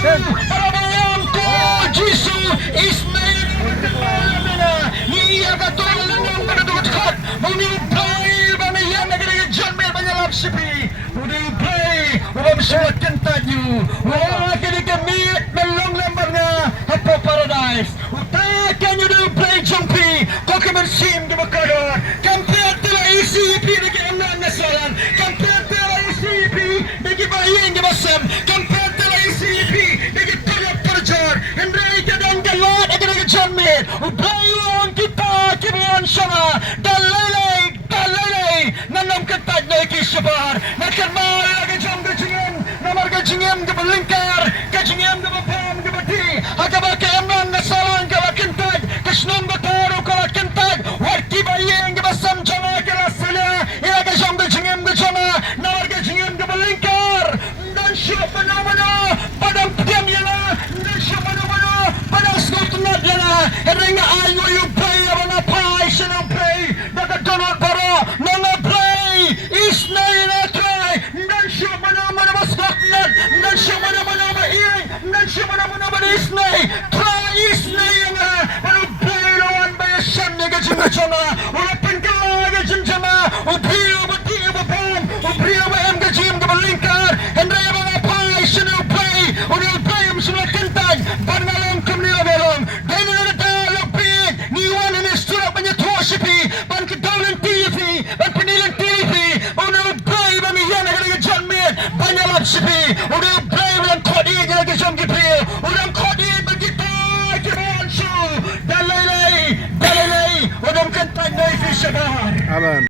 Parabayang ko, Jisu, Ismail, niya katulang ng panadutkot, muniupay, bamayan na ganyan John May Banyalap Sipi, muniupay, umamsulat kanta nyo, wala kinikamit na long lambar nga, Hapo Paradise, utakan nyo na play jumpy, kokimansim di makador, kampiyat nila ECP, nagiamnan na salan, kampiyat nila ECP, nagibayin di masam, kampiyat nila ECP, nagitulog perjor, Henry kadang galat, agad John May, upayon kita, kibuan siya dalay, nanam katad na ikisyabar, nakarmal, agad Jingem, namar gajingem, gabalingkar, gajingem, gabapam, gabati, agabaka,